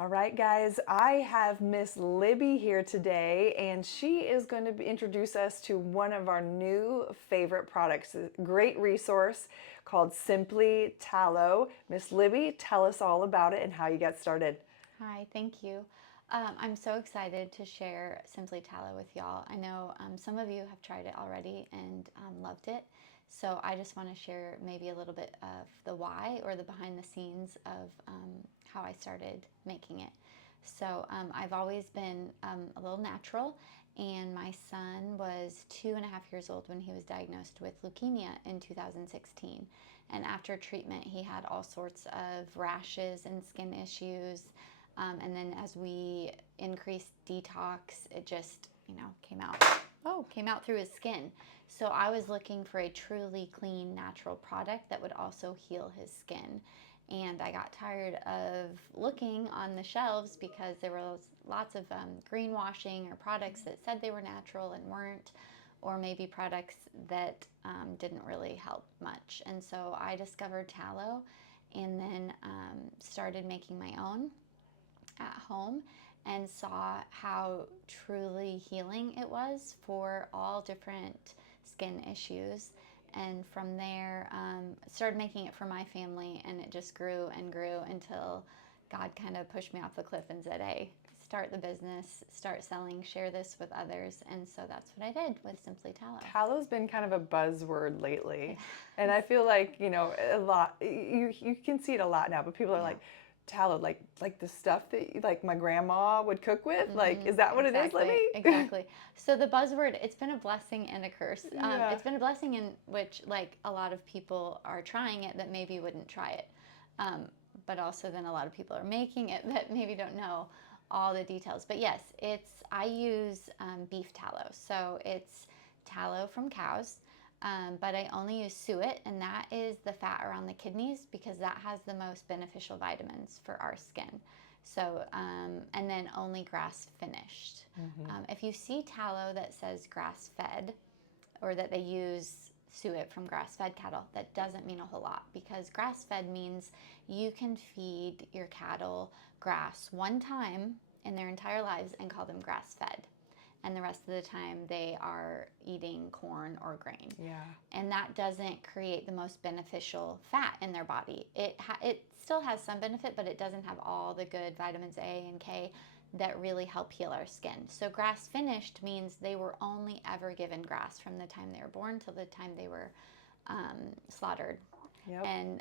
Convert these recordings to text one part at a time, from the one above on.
All right, guys, I have Miss Libby here today, and she is going to introduce us to one of our new favorite products, a great resource called Simply Tallow. Miss Libby, tell us all about it and how you got started. Hi, thank you. I'm so excited to share Simply Tallow with y'all. I know some of you have tried it already and loved it. So I just want to share maybe a little bit of the why or the behind the scenes of how I started making it. So I've always been a little natural, and my son was 2.5 years old when he was diagnosed with leukemia in 2016. And after treatment, he had all sorts of rashes and skin issues. And then as we increased detox, it just, came out. Oh, came out through his skin. So I was looking for a truly clean, natural product that would also heal his skin. And I got tired of looking on the shelves because there were lots of greenwashing or products that said they were natural and weren't, or maybe products that didn't really help much. And so I discovered tallow and then started making my own at home and saw how truly healing it was for all different skin issues. And from there, started making it for my family, and it just grew and grew until God kind of pushed me off the cliff and said, "Hey, start the business, start selling, share this with others." And so that's what I did with Simply Tallow. Tallow's been kind of a buzzword lately, and I feel like a lot. You can see it a lot now, but people are Yeah. like, tallow, like the stuff that like my grandma would cook with. Like, is that what it is, Exactly, Libby? exactly. So the buzzword, it's been a blessing and a curse. Yeah. It's been a blessing in which, like, a lot of people are trying it that maybe wouldn't try it. Um, but also then a lot of people are making it that maybe don't know all the details. But yes, I use beef tallow. So it's tallow from cows. But I only use suet, and that is the fat around the kidneys because that has the most beneficial vitamins for our skin. So, and then only grass finished. If you see tallow that says grass fed or that they use suet from grass fed cattle, that doesn't mean a whole lot because grass fed means you can feed your cattle grass one time in their entire lives and call them grass fed. And the rest of the time they are eating corn or grain. Yeah. And that doesn't create the most beneficial fat in their body. It still has some benefit, but it doesn't have all the good vitamins A and K that really help heal our skin. So grass finished means they were only ever given grass from the time they were born till the time they were slaughtered. Yep. And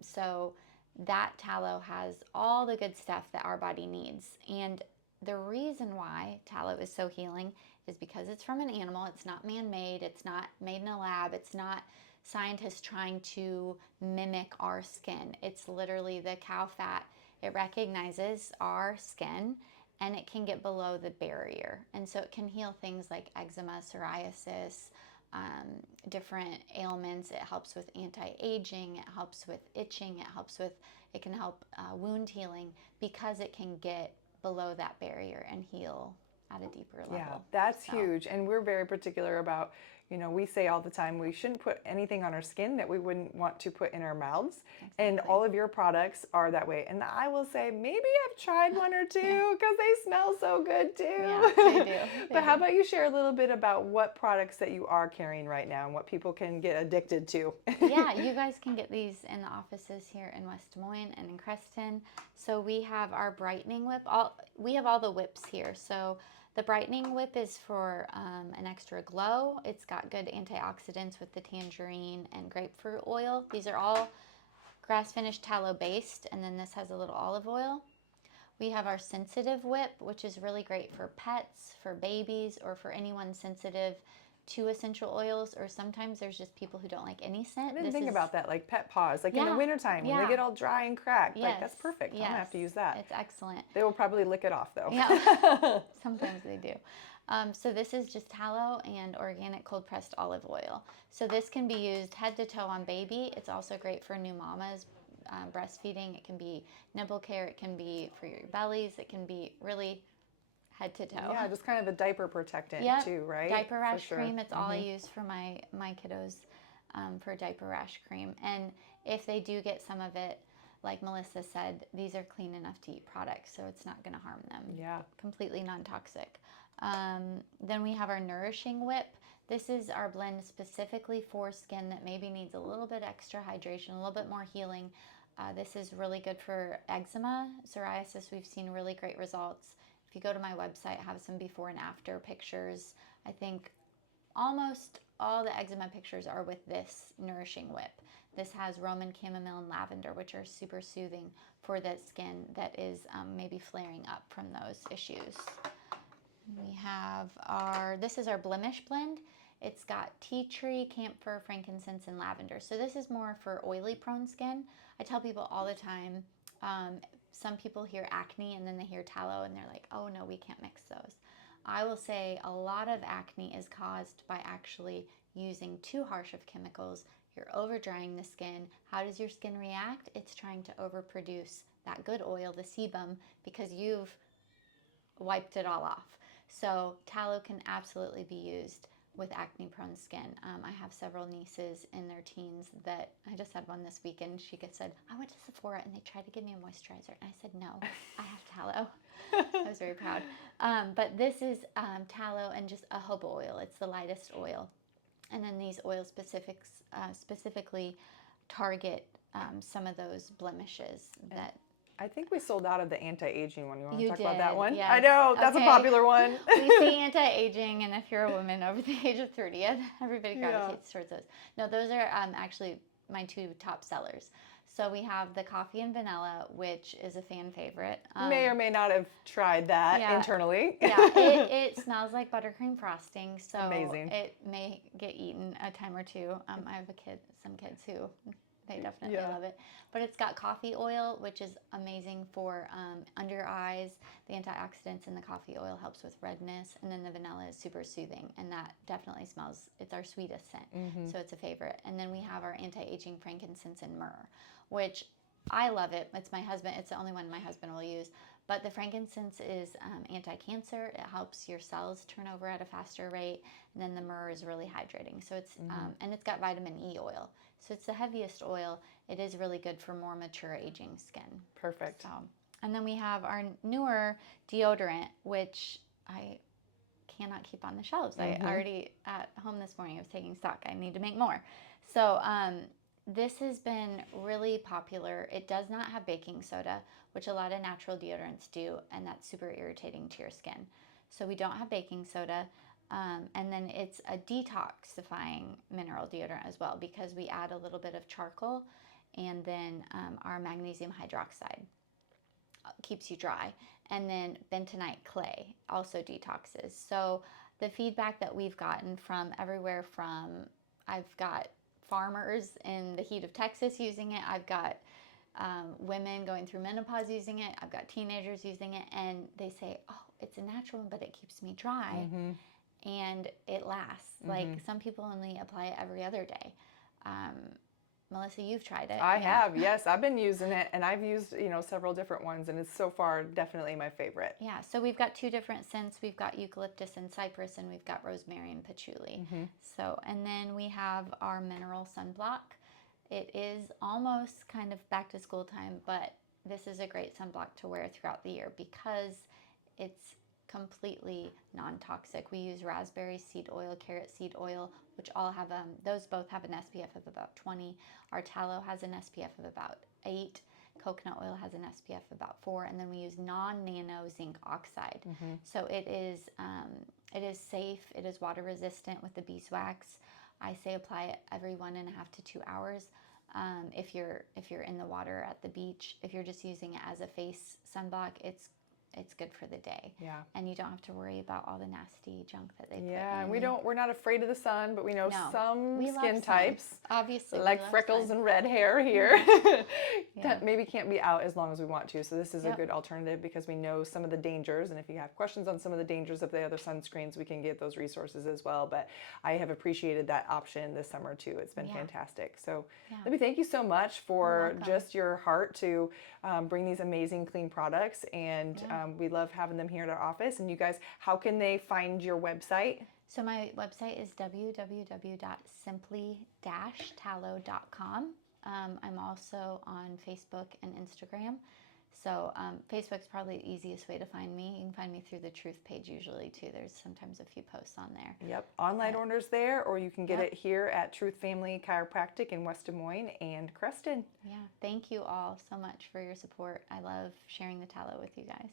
so that tallow has all the good stuff that our body needs. And the reason why tallow is so healing is because it's from an animal. It's not man-made. It's not made in a lab. It's not scientists trying to mimic our skin. It's literally the cow fat. It recognizes our skin and it can get below the barrier. And so it can heal things like eczema, psoriasis, different ailments. It helps with anti-aging. It helps with itching. It can help wound healing because it can get below that barrier and heal at a deeper level. Yeah, that's So, huge. And we're very particular about, we say all the time we shouldn't put anything on our skin that we wouldn't want to put in our mouths. And exactly. all of your products are that way. And I will say maybe I've tried one or two because they smell so good too. Yeah, they do. But how about you share a little bit about what products that you are carrying right now and what people can get addicted to? Yeah, you guys can get these in the offices here in West Des Moines and in Creston. So we have our brightening whip. We have all the whips here. So the brightening whip is for an extra glow. It's got good antioxidants with the tangerine and grapefruit oil. These are all grass finished tallow based, and then this has a little olive oil. We have our sensitive whip, which is really great for pets, for babies, or for anyone sensitive to essential oils, or sometimes there's just people who don't like any scent. I didn't think about that, like pet paws, like in the Yeah, wintertime when they yeah. get all dry and cracked. Like, Yes, that's perfect. I'm going to yes, have to use that. it's excellent. They will probably lick it off though. Yeah, sometimes they do. So this is just tallow and organic cold pressed olive oil. So this can be used head to toe on baby. It's also great for new mamas breastfeeding. It can be nipple care. It can be for your bellies. It can be really head to toe. Yeah, just kind of a diaper protectant Yep. too, right? Diaper rash For sure. cream. It's all I use for my kiddos for diaper rash cream. And if they do get some of it, like Melissa said, these are clean enough to eat products, so it's not going to harm them. Yeah. Completely non-toxic. Then we have our Nourishing Whip. This is our blend specifically for skin that maybe needs a little bit extra hydration, a little bit more healing. This is really good for eczema, psoriasis. We've seen really great results. If you go to my website, I have some before and after pictures. I think almost all the eczema pictures are with this Nourishing Whip. This has Roman chamomile and lavender, which are super soothing for the skin that is maybe flaring up from those issues. We have this is our Blemish blend. It's got tea tree, camphor, frankincense, and lavender. So this is more for oily prone skin. I tell people all the time, some people hear acne and then they hear tallow and they're like, oh no, we can't mix those. I will say a lot of acne is caused by actually using too harsh of chemicals. You're over drying the skin. How does your skin react? It's trying to overproduce that good oil, the sebum, because you've wiped it all off. So tallow can absolutely be used with acne prone skin. I have several nieces in their teens that, I just had one this weekend. She said, I went to Sephora and they tried to give me a moisturizer. And I said, no, I have tallow. I was very proud. But this is tallow and just a jojoba oil. It's the lightest oil. And then these oils specifically target some of those blemishes that... I think we sold out of the anti-aging one. You want to You talk about that did, one? yes. I know, that's Okay. a popular one. We see anti-aging, and if you're a woman over the age of 30, everybody gravitates towards those. No, those are actually my two top sellers. So we have the coffee and vanilla, which is a fan favorite. May or may not have tried that internally. Yeah, it smells like buttercream frosting, so amazing. It may get eaten a time or two. I have some kids who they definitely love it. But it's got coffee oil, which is amazing for under your eyes. The antioxidants in the coffee oil helps with redness. And then the vanilla is super soothing. And that definitely smells, it's our sweetest scent. So it's a favorite. And then we have our anti-aging frankincense and myrrh, which I love it. It's the only one my husband will use. But the frankincense is anti-cancer. It helps your cells turn over at a faster rate. And then the myrrh is really hydrating. So it's and it's got vitamin E oil. So it's the heaviest oil. It is really good for more mature aging skin. Perfect. So, and then we have our newer deodorant, which I cannot keep on the shelves. I already, at home this morning, I was taking stock. I need to make more. So this has been really popular. It does not have baking soda, which a lot of natural deodorants do, and that's super irritating to your skin. So we don't have baking soda. And then it's a detoxifying mineral deodorant as well, because we add a little bit of charcoal, and then our magnesium hydroxide keeps you dry. And then bentonite clay also detoxes. So the feedback that we've gotten from everywhere from, I've got farmers in the heat of Texas using it. I've got women going through menopause using it. I've got teenagers using it, and they say, oh, it's a natural one, but it keeps me dry. And it lasts. Like some people only apply it every other day. Melissa, you've tried it. I have, yes. I've been using it, and I've used, several different ones, and it's so far definitely my favorite. Yeah, so we've got two different scents. We've got eucalyptus and cypress, and we've got rosemary and patchouli. So, and then we have our mineral sunblock. It is almost kind of back to school time, but this is a great sunblock to wear throughout the year because it's completely non-toxic. We use raspberry seed oil, carrot seed oil, which all have, those both have an SPF of about 20. Our tallow has an SPF of about 8. Coconut oil has an SPF of about 4. And then we use non-nano zinc oxide. So it is safe. It is water resistant with the beeswax. I say apply it every 1.5 to 2 hours. If you're in the water at the beach, if you're just using it as a face sunblock, it's good for the day. Yeah. And you don't have to worry about all the nasty junk that they put in. Yeah, and we're not afraid of the sun, but we know some skin types, obviously, like freckles and red hair here, that maybe can't be out as long as we want to. So this is a good alternative because we know some of the dangers, and if you have questions on some of the dangers of the other sunscreens, we can get those resources as well. But I have appreciated that option this summer too. It's been fantastic. So Libby, thank you so much for just your heart to bring these amazing clean products, and we love having them here at our office. And you guys, how can they find your website? So my website is www.simply-tallow.com. I'm also on Facebook and Instagram. So Facebook's probably the easiest way to find me. You can find me through the Truth page usually too. There's sometimes a few posts on there. Yep, online orders there, or you can get Yep. it here at Truth Family Chiropractic in West Des Moines and Creston. Yeah, thank you all so much for your support. I love sharing the tallow with you guys.